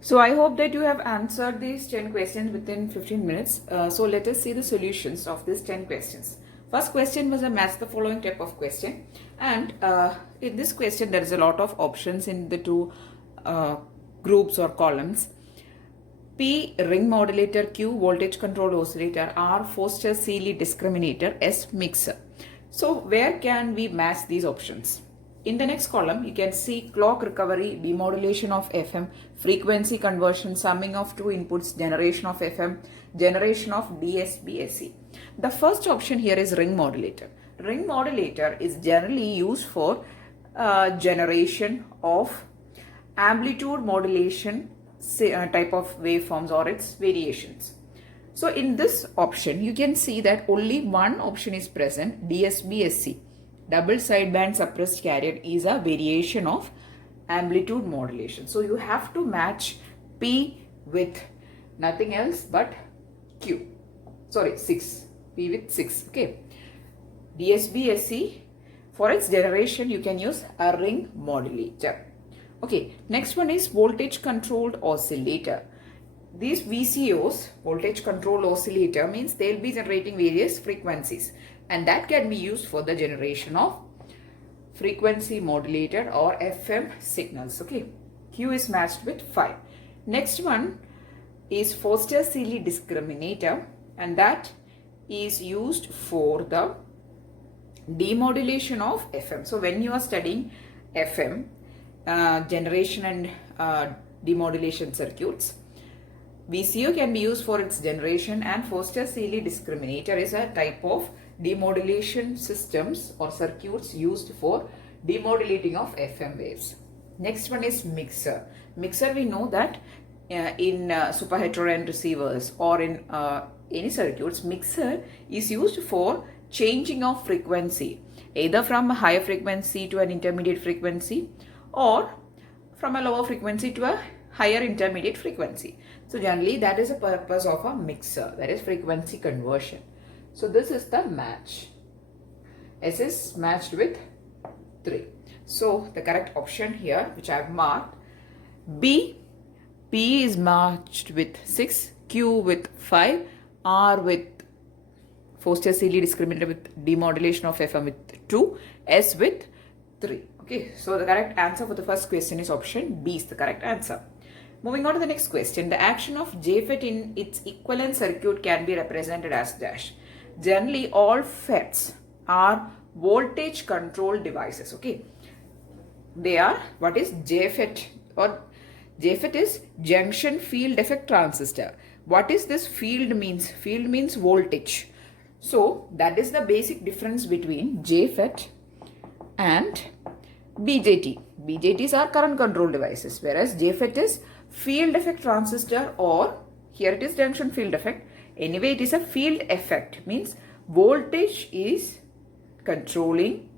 So I hope that you have answered these 10 questions within 15 minutes. So let us see the solutions of these 10 questions. First question was a match the following type of question. And in this question, there is a lot of options in the two groups or columns. P ring modulator, Q voltage controlled oscillator, R Foster-Seeley discriminator, S mixer. So where can we match these options? In the next column, you can see clock recovery, demodulation of FM, frequency conversion, summing of two inputs, generation of FM, generation of DSBSC. The first option here is ring modulator. Ring modulator is generally used for generation of amplitude modulation type of waveforms or its variations. So in this option, you can see that only one option is present, DSBSC. Double sideband suppressed carrier is a variation of amplitude modulation. So you have to match P with nothing else but Q. Sorry, 6. P with 6. Okay. DSBSC, for its generation, you can use a ring modulator. Okay. Next one is voltage controlled oscillator. These VCOs, voltage controlled oscillator, means they'll be generating various frequencies. And that can be used for the generation of frequency modulator or FM signals. Okay, Q is matched with 5. Next one is Foster-Seeley discriminator, and that is used for the demodulation of FM. So when you are studying FM, generation and demodulation circuits, VCO can be used for its generation, and Foster-Seeley discriminator is a type of demodulation systems or circuits used for demodulating of FM waves. Next one is mixer. Mixer, we know that in super heterodyne receivers or in any circuits, mixer is used for changing of frequency, either from a higher frequency to an intermediate frequency or from a lower frequency to a higher intermediate frequency. So generally that is the purpose of a mixer, that is frequency conversion. So this is the match. S is matched with 3. So the correct option here, which I have marked, B, P is matched with 6, Q with 5, R with Foster-Seeley discriminator with demodulation of FM with 2, S with 3. Okay, so the correct answer for the first question is option B is the correct answer. Moving on to the next question, the action of JFET in its equivalent circuit can be represented as dash. Generally, all FETs are voltage control devices. Okay, they are, what is JFET? Or JFET is junction field effect transistor. What is this field means? Field means voltage. So that is the basic difference between JFET and BJT. BJTs are current control devices, whereas JFET is field effect transistor, or here it is junction field effect. Anyway, it is a field effect, means voltage is controlling,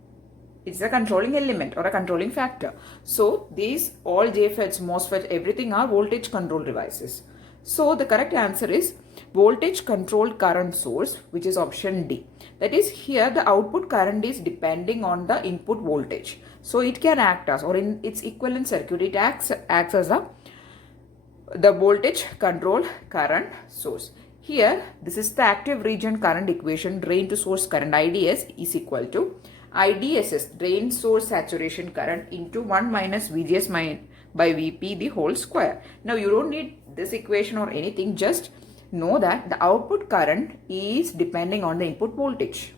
it's a controlling element or a controlling factor. So these all JFETs, MOSFET, everything are voltage control devices. So the correct answer is voltage controlled current source, which is option D. That is, here the output current is depending on the input voltage. So it can act as, or in its equivalent circuit, it acts as the voltage controlled current source. Here, this is the active region current equation, drain to source current IDS is equal to IDSS, drain source saturation current, into 1 minus VGS by VP the whole square. Now you don't need this equation or anything, just know that the output current is depending on the input voltage.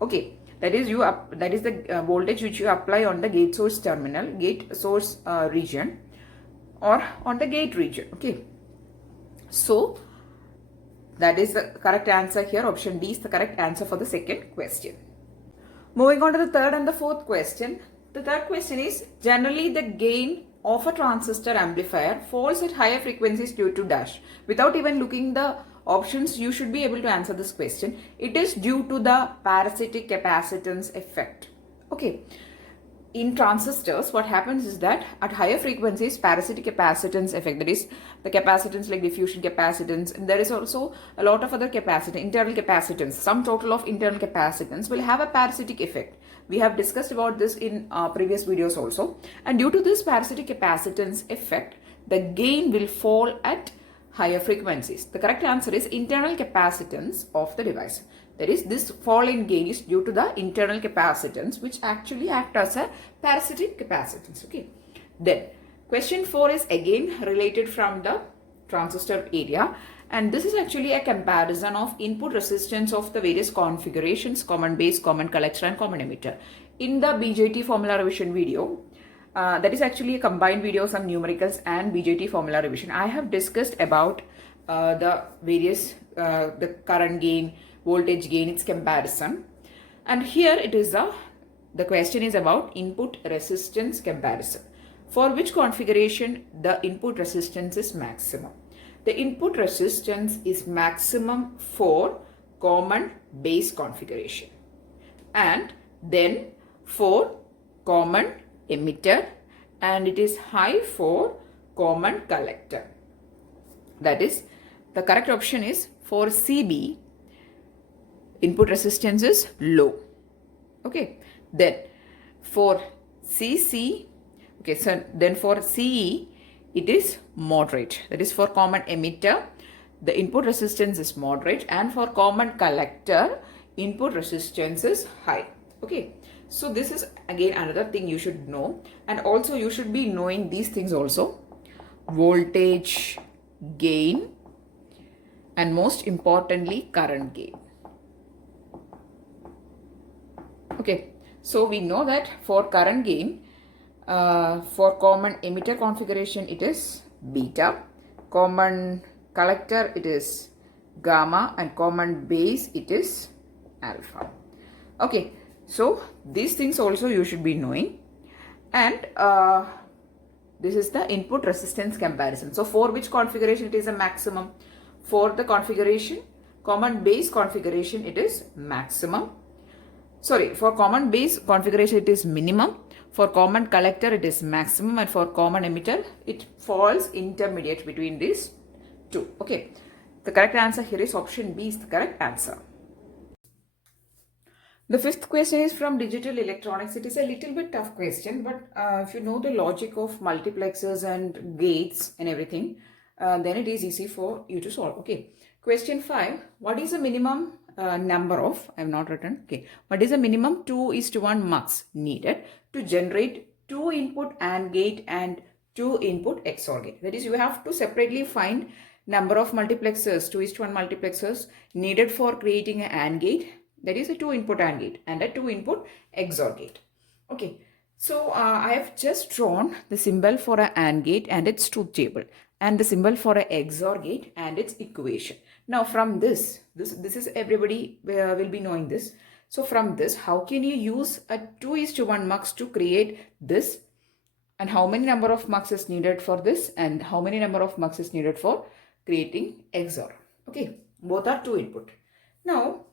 Okay, that is the voltage which you apply on the gate source terminal, gate source region, or on the gate region. Okay, so that is the correct answer here. Option D is the correct answer for the second question. Moving on to the third and the fourth question. The third question is, generally the gain of a transistor amplifier falls at higher frequencies due to dash. Without even looking the options, you should be able to answer this question. It is due to the parasitic capacitance effect. Okay. In transistors, what happens is that at higher frequencies, parasitic capacitance effect, that is the capacitance like diffusion capacitance, and there is also a lot of other capacitance, internal capacitance, sum total of internal capacitance will have a parasitic effect. We have discussed about this in previous videos also. And due to this parasitic capacitance effect, the gain will fall at higher frequencies. The correct answer is internal capacitance of the device. That is, this fall in gain is due to the internal capacitance, which actually act as a parasitic capacitance. Okay. Then question 4 is again related from the transistor area, and this is actually a comparison of input resistance of the various configurations: common base, common collector and common emitter. In the BJT formula revision video, that is actually a combined video of some numericals and BJT formula revision, I have discussed about the various the current gain, voltage gain, its comparison. And here it is the question is about input resistance comparison. For which configuration the input resistance is maximum? The input resistance is maximum for common base configuration, and then for common emitter, and it is high for common collector. That is, the correct option is for CB, input resistance is low. Okay, then for CC, okay, so then for CE, it is moderate. That is, for common emitter, the input resistance is moderate, and for common collector, input resistance is high. Okay, so this is again another thing you should know, and also you should be knowing these things also: voltage gain, and most importantly current gain. Okay, so we know that for current gain, for common emitter configuration it is beta, common collector it is gamma, and common base it is alpha. Okay, so these things also you should be knowing. And this is the input resistance comparison. So for which configuration it is a maximum? For the configuration common base configuration it is maximum. Sorry, for common base configuration it is minimum. For common collector it is maximum, and for common emitter it falls intermediate between these two. Okay, the correct answer here is option B is the correct answer. The fifth question is from digital electronics. It is a little bit tough question, but if you know the logic of multiplexers and gates and everything, then it is easy for you to solve. Okay, question 5. What is the minimum number of, I have not written, okay, what is the minimum 2:1 mux needed to generate 2 input AND gate and 2 input XOR gate? That is, you have to separately find number of multiplexers, 2:1 multiplexers needed for creating an AND gate, that is a 2 input AND gate, and a 2 input XOR gate. Okay, so I have just drawn the symbol for an AND gate and its truth table, and the symbol for an XOR gate and its equation. Now from this is everybody will be knowing this. So from this, how can you use a 2:1 mux to create this, and how many number of mux is needed for this, and how many number of mux is needed for creating XOR? Okay, both are 2 input. Now,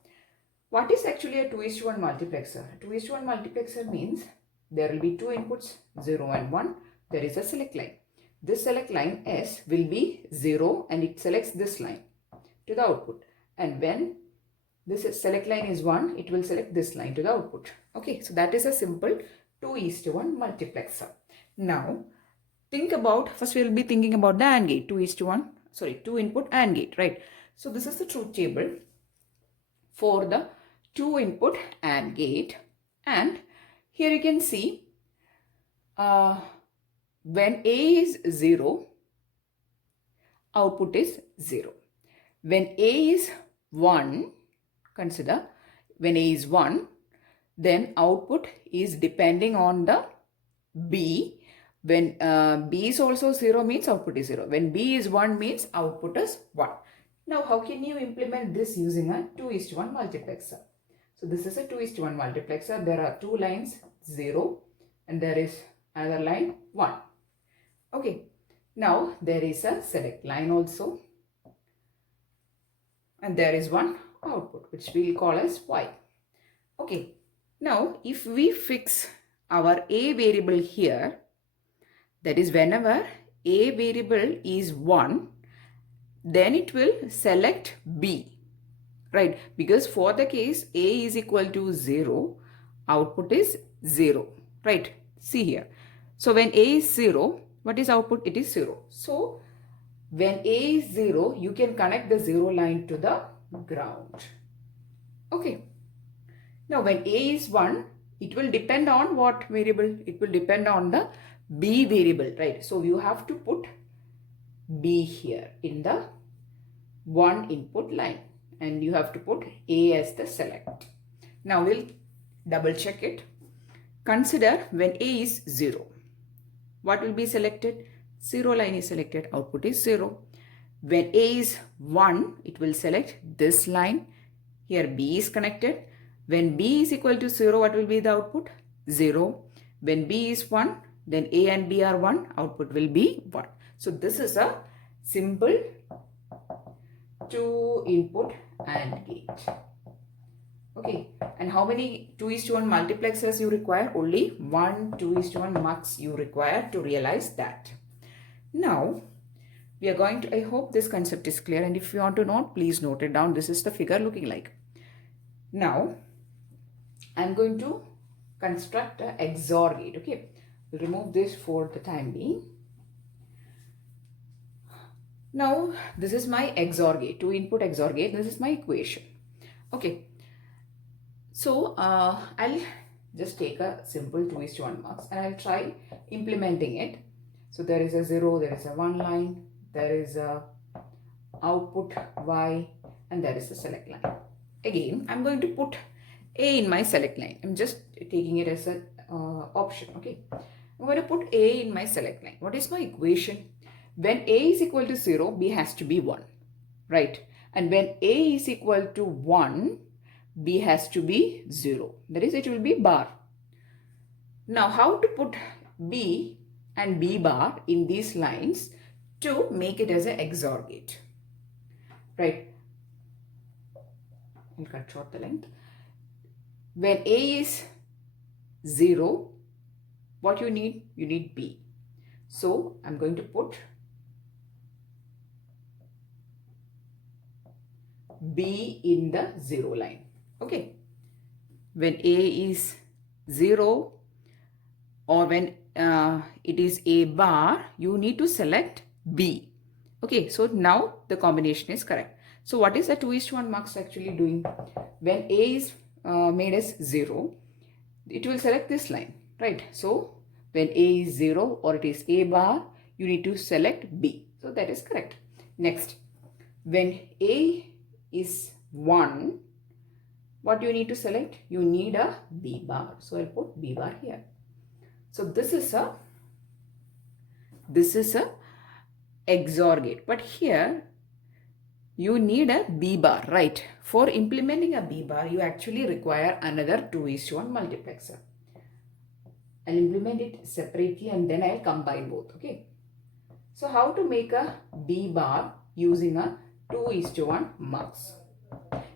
what is actually a 2:1 multiplexer? A 2:1 multiplexer means there will be 2 inputs, 0 and 1. There is a select line. This select line S will be 0, and it selects this line to the output. And when this select line is 1, it will select this line to the output. Okay, so that is a simple 2:1 multiplexer. Now, think about, first we will be thinking about the AND gate, 2 input AND gate, right? So this is the truth table for the 2 input AND gate, and here you can see when A is 0, output is 0. When A is 1, consider when A is 1, then output is depending on the B. When B is also 0 means output is 0. When B is 1 means output is 1. Now how can you implement this using a 2:1 multiplexer? So this is a 2:1 multiplexer. There are 2 lines, 0, and there is another line, 1. Okay, now there is a select line also, and there is one output which we will call as Y. Okay, now if we fix our A variable here, that is whenever A variable is 1, then it will select B, right? Because for the case A is equal to 0, output is 0, right? See here. So when A is 0, what is output? It is 0. So when A is 0, you can connect the 0 line to the ground. Okay. Now when A is 1, it will depend on what variable? It will depend on the B variable, right? So you have to put B here in the 1 input line, and you have to put A as the select. Now we'll double check it. Consider when A is 0. What will be selected? 0 line is selected. Output is 0. When A is 1, it will select this line. Here B is connected. When B is equal to 0, what will be the output? 0. When B is 1, then A and B are 1. Output will be 1. So this is a simple 2 input AND gate. Okay. And how many 2:1 multiplexers you require? Only one 2:1 mux you require to realize that. Now, we are going to, I hope this concept is clear, and if you want to note, please note it down. This is the figure looking like. Now, I'm going to construct a XOR gate. Okay. We'll remove this for the time being. Now, this is my XOR gate, 2 input XOR gate. This is my equation. Okay. So, I'll just take a simple 2:1 mux and I'll try implementing it. So, there is a 0, there is a 1 line, there is a output Y, and there is a select line. Again, I'm going to put A in my select line. I'm just taking it as an option. Okay. I'm going to put A in my select line. What is my equation? When A is equal to 0, B has to be 1, right? And when A is equal to 1, B has to be 0. That is, it will be bar. Now, how to put B and B bar in these lines to make it as an XOR gate, right? I'll cut short the length. When A is 0, what you need? You need B. So, I'm going to put B in the 0 line. Okay. When A is 0 or when it is A bar, you need to select B. Okay. So now the combination is correct. So what is the 2:1 mux actually doing? When A is made as 0, it will select this line, right? So when A is 0 or it is A bar, you need to select B. So that is correct. Next, when A is 1, what you need to select? You need a B bar. So I'll put B bar here. So this is a XOR gate. But here you need a B bar, right? For implementing a B bar, you actually require another 2:1 multiplexer. I'll implement it separately and then I'll combine both. Okay. So how to make a B bar using a 2:1 mux?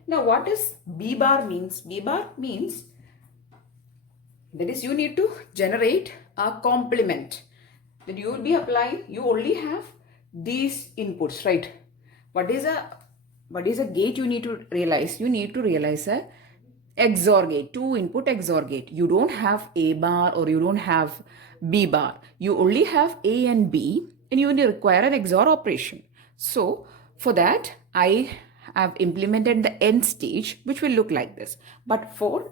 Now, what does B bar means? B bar means that is, you need to generate a complement that you will be applying. You only have these inputs, right? What is a gate you need to realize? You need to realize a XOR gate, 2 input XOR gate. You don't have A bar or you don't have B bar. You only have A and B, and you will require an XOR operation. So for that, I have implemented the end stage, which will look like this. But for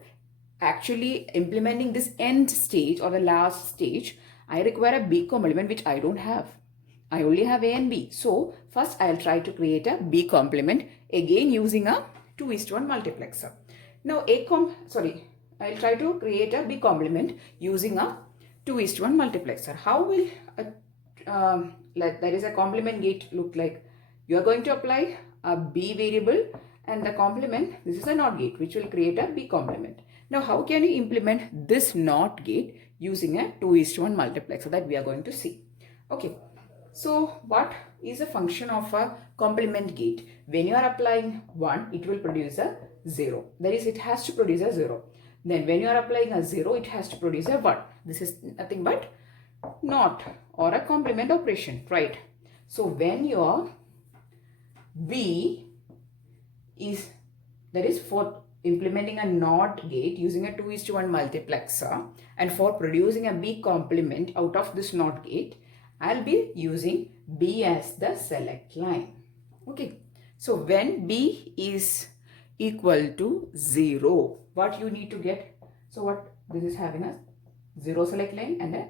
actually implementing this end stage or the last stage, I require a B complement, which I don't have. I only have A and B. So first I'll try to create a B complement, again using a 2:1 multiplexer. Now I'll try to create a B complement using a 2:1 multiplexer. How will that is a complement gate look like? You are going to apply a B variable and the complement, this is a NOT gate, which will create a B complement. Now, how can you implement this NOT gate using a 2:1 multiplexer? That we are going to see. Okay. So, what is a function of a complement gate? When you are applying 1, it will produce a 0. That is, it has to produce a 0. Then when you are applying a 0, it has to produce a 1. This is nothing but NOT or a complement operation, right? So, when your B is, that is for implementing a NOT gate using a 2:1 multiplexer, and for producing a B complement out of this NOT gate, I'll be using B as the select line. Okay, so when B is equal to 0, what you need to get? So what this is having a 0 select line and a,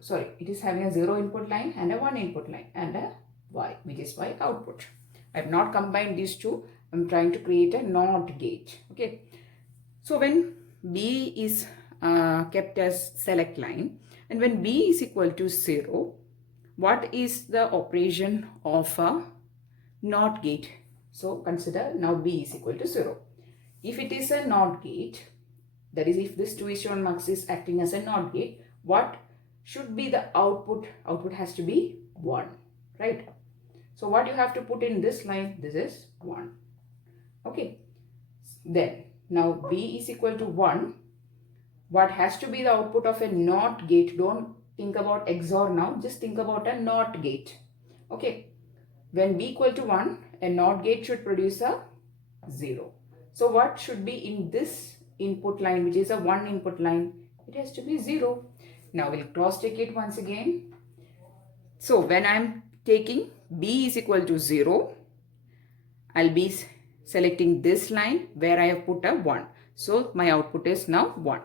sorry, it is having a 0 input line and a 1 input line and a Y, which is Y output. I have not combined these two. I'm trying to create a NOT gate. Okay, so when B is kept as select line, and when B is equal to 0, what is the operation of a NOT gate? So consider now B is equal to 0. If it is a NOT gate, that is if this 2:1 mux is acting as a NOT gate, what should be the output? Output has to be 1, right? So what you have to put in this line, this is 1. Okay, then now B is equal to 1. What has to be the output of a NOT gate? Don't think about XOR now, just think about a NOT gate. Okay, when B equal to 1, a NOT gate should produce a 0. So what should be in this input line, which is a 1 input line? It has to be 0. Now we'll cross check it once again. So when I'm taking B is equal to 0, I'll be selecting this line where I have put a 1. So my output is now 1.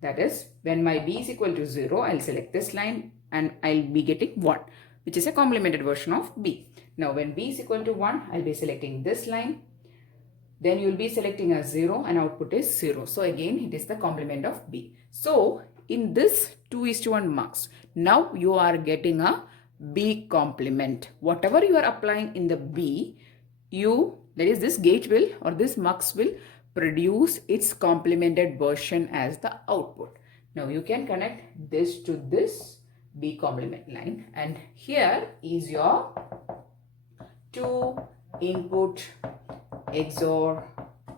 That is, when my B is equal to 0, I'll select this line and I'll be getting 1, which is a complemented version of B. Now when B is equal to 1, I'll be selecting this line. Then you'll be selecting a 0 and output is 0. So again, it is the complement of B. So in this 2:1 mux, now you are getting a B complement. Whatever you are applying in the B, that is this gate will or this mux will produce its complemented version as the output. Now you can connect this to this B complement line, and here is your 2 input XOR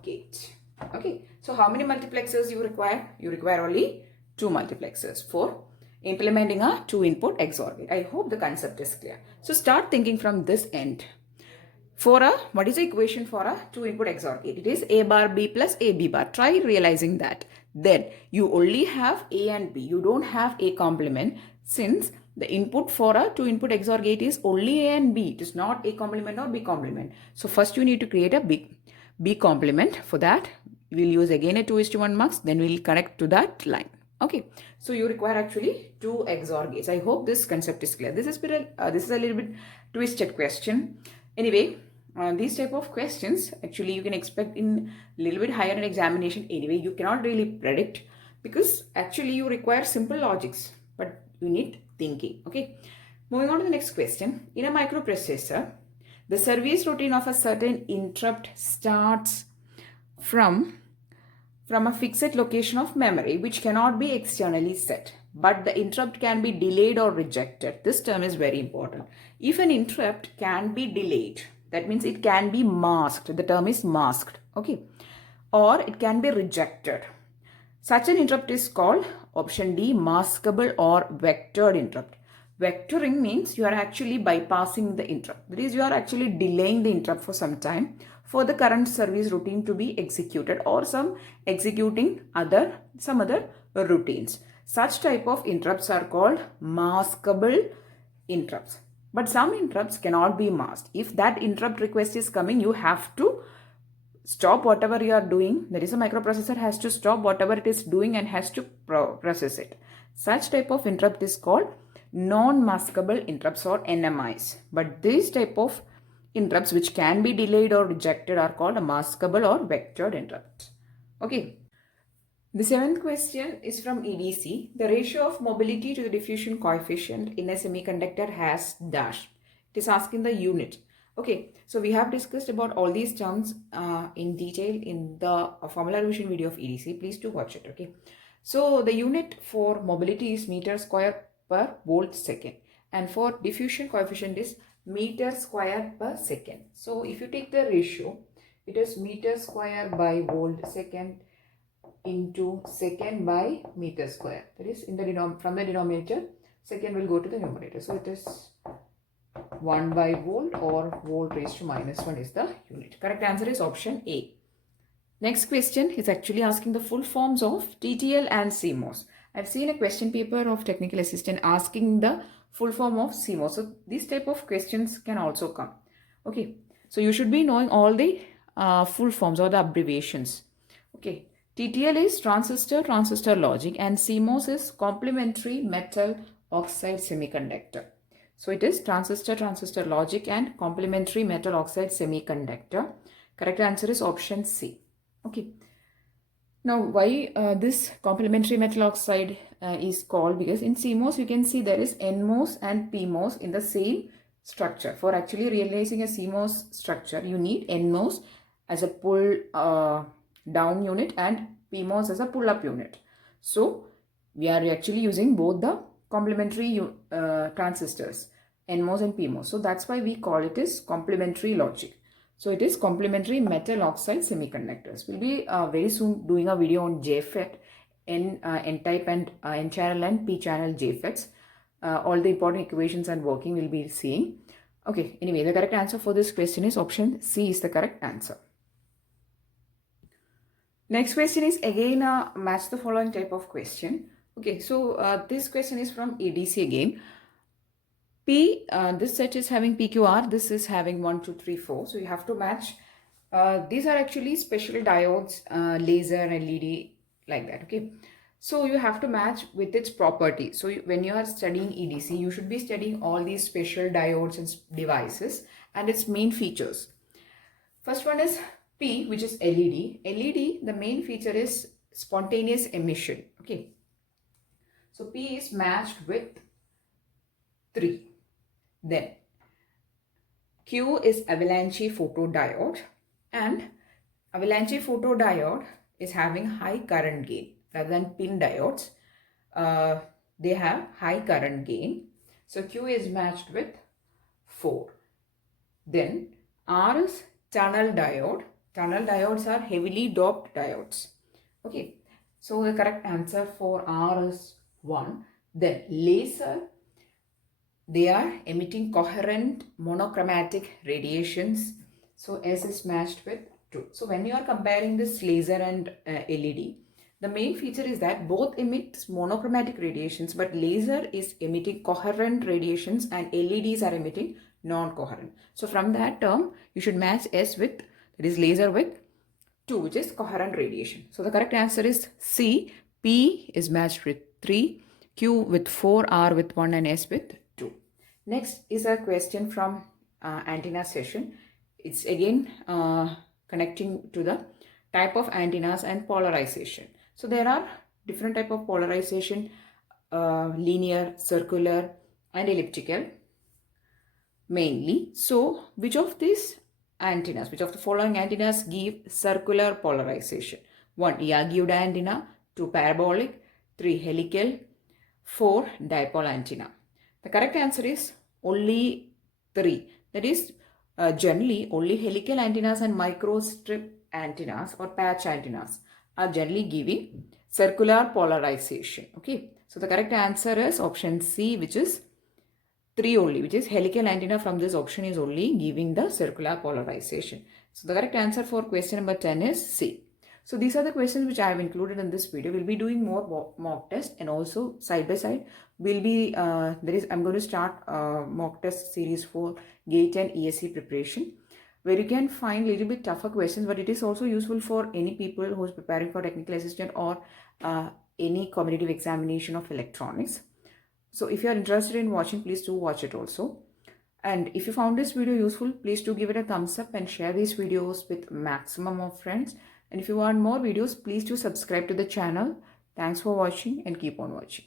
gate. Okay, so how many multiplexers you require? You require only 2 multiplexers for implementing a 2 input XOR gate. I hope the concept is clear. So start thinking from this end. What is the equation for a 2 input XOR gate? It is A bar B plus AB bar. Try realizing that. Then you only have A and B. You don't have A complement, since the input for a 2 input XOR gate is only A and B. It is not A complement or B complement. So first you need to create a B complement. For that, we'll use again a 2:1 mux. Then we'll connect to that line. Okay, so you require actually 2 XOR gates. I hope this concept is clear. This is a little bit twisted question. Anyway, these type of questions actually you can expect in a little bit higher in examination. Anyway, you cannot really predict because actually you require simple logics, but you need thinking. Okay, moving on to the next question. In a microprocessor, the service routine of a certain interrupt starts from a fixed location of memory which cannot be externally set, but the interrupt can be delayed or rejected. This term is very important. If an interrupt can be delayed, that means it can be masked. The term is masked. Okay, or it can be rejected. Such an interrupt is called option D, maskable or vectored interrupt. Vectoring means you are actually bypassing the interrupt. That is, you are actually delaying the interrupt for some time for the current service routine to be executed or executing some other routines. Such type of interrupts are called maskable interrupts. But some interrupts cannot be masked. If that interrupt request is coming, you have to stop whatever you are doing. That is, a microprocessor has to stop whatever it is doing and has to process it. Such type of interrupt is called non-maskable interrupts or NMIs. But this type of interrupts which can be delayed or rejected are called a maskable or vectored interrupts. Okay. The 7th question is from EDC. The ratio of mobility to the diffusion coefficient in a semiconductor has dash. It is asking the unit. Okay, so we have discussed about all these terms in detail in the formula revision video of EDC. Please do watch it. Okay, so the unit for mobility is meter square per volt second, and for diffusion coefficient is meter square per second. So if you take the ratio, it is meter square by volt second into second by meter square. That is, from the denominator, second will go to the numerator. So it is 1 by volt or volt raised to minus 1 is the unit. Correct answer is option A. Next question is actually asking the full forms of TTL and CMOS. I've seen a question paper of technical assistant asking the full form of CMOS. So these type of questions can also come. Okay, so you should be knowing all the full forms or the abbreviations. Okay, TTL is transistor, transistor logic, and CMOS is complementary metal oxide semiconductor. So it is transistor, transistor logic, and complementary metal oxide semiconductor. Correct answer is option C. Okay. Now, why this complementary metal oxide is called? Because in CMOS, you can see there is NMOS and PMOS in the same structure. For actually realizing a CMOS structure, you need NMOS as a pull down unit and PMOS as a pull up unit. So, we are actually using both the complementary transistors, NMOS and PMOS. So, that's why we call it as complementary logic. So it is complementary metal oxide semiconductors. We'll be very soon doing a video on JFET, N-type and N-channel and P-channel JFETs. All the important equations and working we'll be seeing. Okay, anyway, the correct answer for this question is option C is the correct answer. Next question is again match the following type of question. Okay, so this question is from ADC again. P, this set is having PQR, this is having 1, 2, 3, 4. So you have to match. These are actually special diodes, laser, LED, like that. Okay. So you have to match with its property. So when you are studying EDC, you should be studying all these special diodes and devices and its main features. First one is P, which is LED. LED, the main feature is spontaneous emission. Okay. So P is matched with 3. Then Q is avalanche photodiode, and avalanche photodiode is having high current gain rather than pin diodes. They have high current gain. So Q is matched with 4. Then R is tunnel diode. Tunnel diodes are heavily doped diodes. Okay. So the correct answer for R is 1. Then laser, they are emitting coherent monochromatic radiations. So S is matched with 2. So when you are comparing this laser and LED, the main feature is that both emit monochromatic radiations, but laser is emitting coherent radiations and LEDs are emitting non-coherent. So from that term, you should match S with, that is laser with 2, which is coherent radiation. So the correct answer is C. P is matched with 3, Q with 4, R with 1 and S with 2. Next is a question from antenna session. It's again connecting to the type of antennas and polarization. So there are different type of polarization, linear, circular and elliptical mainly. So which of these antennas, which of the following antennas give circular polarization? 1. Yagi-Uda antenna, 2. Parabolic, 3. Helical, 4. Dipole antenna. The correct answer is only 3. That is generally only helical antennas and microstrip antennas or patch antennas are generally giving circular polarization. Okay. So the correct answer is option C, which is 3 only, which is helical antenna from this option is only giving the circular polarization. So the correct answer for question number 10 is C. So these are the questions which I have included in this video. We'll be doing more mock test, and also side by side we'll be I'm going to start mock test series for GATE and ESC preparation, where you can find little bit tougher questions, but it is also useful for any people who is preparing for technical assistant or any competitive examination of electronics. So if you are interested in watching, please do watch it also. And if you found this video useful, please do give it a thumbs up and share these videos with maximum of friends. And if you want more videos, please do subscribe to the channel. Thanks for watching and keep on watching.